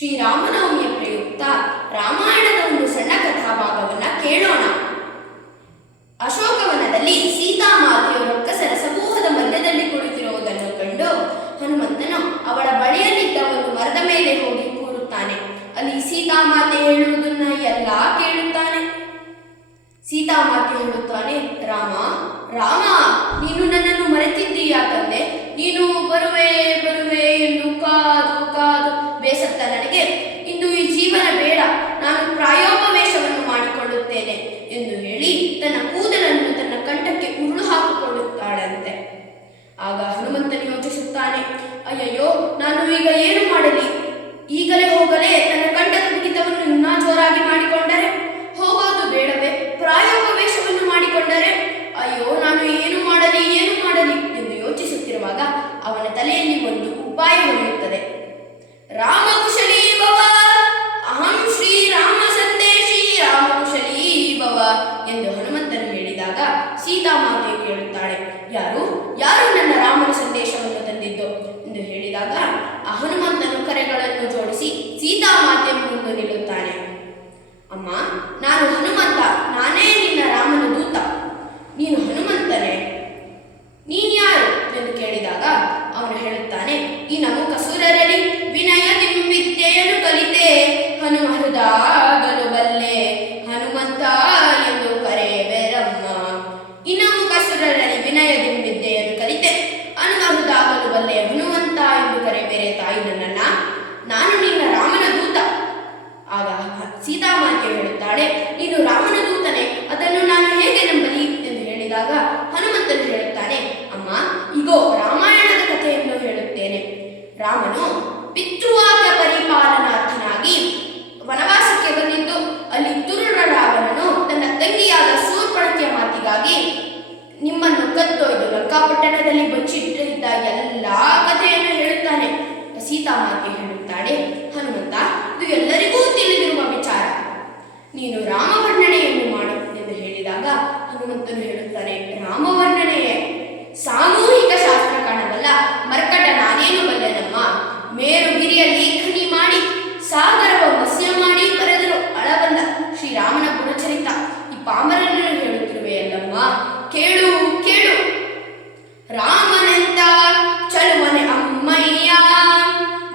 ಶ್ರೀರಾಮನವಮಿಯ ಪ್ರಯುಕ್ತ ರಾಮಾಯಣದ ಒಂದು ಸಣ್ಣ ಕಥಾಭಾಗವನ್ನು ಕೇಳೋಣ. ಅಶೋಕವನದಲ್ಲಿ ಸೀತಾಮಾತೆಯು ರಕ್ಕಸರ ಸಮೂಹದ ಮಧ್ಯದಲ್ಲಿ ಕುಳಿತಿರುವುದನ್ನು ಕಂಡು ಹನುಮಂತನು ಅವಳ ಬಳಿಯಲ್ಲಿದ್ದ ಒಂದು ಮರದ ಮೇಲೆ ಹೋಗಿ ಕೂರುತ್ತಾನೆ. ಅಲ್ಲಿ ಸೀತಾಮಾತೆ ಹೇಳುವುದನ್ನ ಎಲ್ಲ ಕೇಳುತ್ತಾನೆ. ಸೀತಾಮಾತೆ ಹೇಳುತ್ತಾನೆ, ರಾಮ ರಾಮ, ನೀನು ನನ್ನನ್ನು ಮರೆತಿದ್ದೀಯಾ ತಂದೆ? ನೀನು ಬರುವೆ ಬರುವೆ ಎಂದು ಕಾದು ಕಾದು ಬೇಸತ್ತ ನನಗೆ ಇಂದು ಈ ಜೀವನ ಬೇಡ, ನಾನು ಪ್ರಾಯೋಪವೇಶವನ್ನು ಮಾಡಿಕೊಳ್ಳುತ್ತೇನೆ ಎಂದು ಹೇಳಿ ತನ್ನ ಕೂದಲನ್ನು ತನ್ನ ಕಂಠಕ್ಕೆ ಉರುಳು ಹಾಕಿಕೊಳ್ಳುತ್ತಾಳಂತೆ. ಆಗ ಹನುಮಂತನು ಯೋಚಿಸುತ್ತಾನೆ, ಅಯ್ಯಯ್ಯೋ, ನಾನು ಈಗ ಏನು ಮಾಡಲಿ? ಈಗಲೇ ಹೋಗಲೇ ತನ್ನ ಕಂಠದ ಬಿಗಿತವನ್ನು ಇನ್ನೂ ಜೋರಾಗಿ ಮಾಡಿಕೊಂಡರೆ? ಹೋಗೋದು ಬೇಡವೇ? ಪ್ರಾಯೋಪವೇಶವನ್ನು ಮಾಡಿಕೊಂಡರೆ? ಅಯ್ಯೋ, ನಾನು ಏನು ಮಾಡಲಿ ಎಂದು ಯೋಚಿಸುತ್ತಿರುವಾಗ ಅವನ ತಲೆಯಲ್ಲಿ ಒಂದು ಉಪಾಯ ಹೊಳೆಯುತ್ತದೆ. ರಾಮಕುಶಲೀ ಭವ, ಅಹಂ ಶ್ರೀರಾಮ ಸಂದೇಶಿ, ರಾಮಕುಶಲೀ ಭವ ಎಂದು ಹನುಮಂತನು ಹೇಳಿದಾಗ ಸೀತಾಮಾತೆಯು ಕೇಳುತ್ತಾಳೆ, ಯಾರು ಯಾರು ನನ್ನ ರಾಮನ ಸಂದೇಶವನ್ನು ತಂದಿದ್ದು ಎಂದು ಹೇಳಿದಾಗ ಆ ಹನುಮಂತನು ಕರೆಗಳನ್ನು ಜೋಡಿಸಿ ಸೀತಾಮಾತೆಯ ಮುಂದೆ ನಿಲ್ಲುತ್ತಾನೆ. ಅಮ್ಮ, ನಾನು ಹನುಮಂತ, ನಾನೇ ನಿನ್ನ ರಾಮನ ದೂತ. ನೀನು ಹನುಮಂತನೇ? ನೀನ್ಯಾರು ಎಂದು ಕೇಳಿದಾಗ ಅವನು ಹೇಳುತ್ತಾನೆ, ಈ ನಮುಕಸುರರಲ್ಲಿ ವಿನಯದಿಂ ವಿದ್ಯೆಯನ್ನು ಕಲಿತೆ, ಹನುಮಹೃದಾಗಲು ಬಲ್ಲೆ, ಹನುಮಂತ ಎಂದು ಕರೆಯಬೇರಮ್ಮ. ಈ ನಮುಕಸುರರಲ್ಲಿ ವಿನಯದಿಂ ವಿದ್ಯೆಯನ್ನು ಕಲಿತೆ, ಹನುಮಹೃದಾಗಲು ಬಲ್ಲೆ, ಹನುಮಂತ ಎಂದು ಕರೆಬೇರೆ ತಾಯಿ ನನ್ನನ್ನ? ನಾನು ನಿನ್ನ ರಾಮನ ದೂತ. ಆಗ ಸೀತಾಮಾತೆ ಹೇಳುತ್ತಾಳೆ, ನೀನು ರಾಮನ ದೂತನೇ, ಅದನ್ನು ನಾನು ಹೇಗೆ ನಂಬಲಿ ಎಂದು ಹೇಳಿದಾಗ ಹನುಮಂತನು ಹೇಳುತ್ತಾನೆ, ಅಮ್ಮ, ಇಗೋ ರಾಮಾಯಣದ ಕಥೆಯನ್ನು ಹೇಳುತ್ತೇನೆ. ರಾಮನು ಪಿತೃವಾಕ್ಯ ಪರಿಪಾಲನಾರ್ಥನಾಗಿ ವನವಾಸಕ್ಕೆ ಬಂದಿದ್ದು ಅಲ್ಲಿ ತುರುಳ ರಾವಣನು ತನ್ನ ತಂಗಿಯಾದ ಶೂರ್ಪಣಖಿಯ ಮಾತಿಗಾಗಿ ನಿಮ್ಮನ್ನು ಕತ್ತೊಯ್ದು ಲಂಕಾಪಟ್ಟಣದಲ್ಲಿ ಬಚ್ಚಿಟ್ಟಿದ್ದ ಎಲ್ಲಾ ಕಥೆಯನ್ನು ಹೇಳುತ್ತಾನೆ. ಸೀತಾಮಾತೆ ಹೇಳುತ್ತಾಳೆ, ಹನುಮಂತ, ಇದು ಎಲ್ಲರಿಗೂ ತಿಳಿದಿರುವ ವಿಚಾರ, ನೀನು ರಾಮವರ್ಣನೆಯನ್ನು ಮಾಡು ಎಂದು ಹೇಳಿದಾಗ ಹನುಮಂತನು ಹೇಳುತ್ತಾನೆ, ರಾಮವರ್ಣನೆಯೇ? ಸಾಮೂಹಿಕ ಶಾಸ್ತ್ರ ಕಾಣಬಲ್ಲ ಮರ್ಕಟ ನಾನೇನು ಬಲ್ಲೆನಮ್ಮ. ಮೇರುಗಿರಿಯ ಲೇಖನಿ ಮಾಡಿ ಸಾಗರವ ಮತ್ಸ್ಯ ಮಾಡಿ ಬರೆದರು ಅಳಬಲ್ಲ ಶ್ರೀರಾಮನ ಗುಣಚರಿತ ಈ ಪಾಮರನ್ನು ಹೇಳುತ್ತಿರುವೆಯಲ್ಲಮ್ಮ. ಕೇಳು ಕೇಳು. ರಾಮನೆಂತ ಚಳುವನೆ ಅಮ್ಮಯ್ಯ,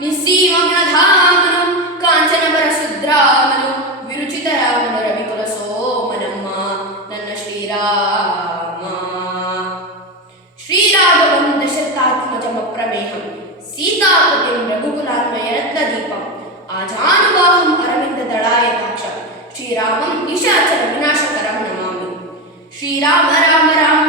ನಿಸ್ಸೀಮಗುಣಧಾಮನು ಕಾಂಚನವರ ಶುದ್ರಾಮನು, ವಿರುಚಿತ ರಾಮನು ರವಿಕುಲ ಸೋಮನಮ್ಮ ನನ್ನ ಶ್ರೀರಾಮ. ಶ್ರೀರಾಘವಂ ದಶರಥಾತ್ಮಜಮ ಪ್ರಮೇಹಂ, ಸೀತಾಪತಿಂ ರಘುಕುಲಾನ್ವಯ ರತ್ನದೀಪಂ, ಆಜಾನುಬಾಹಂ ಅರವಿಂದ ದಳಾಯತಾಕ್ಷ, ಶ್ರೀರಾಮಂ ನಿಶಾಚರ ವಿನಾಶಕರಂ ನಮಾಮಿ. ಶ್ರೀರಾಮ ರಾಮ ರಾಮ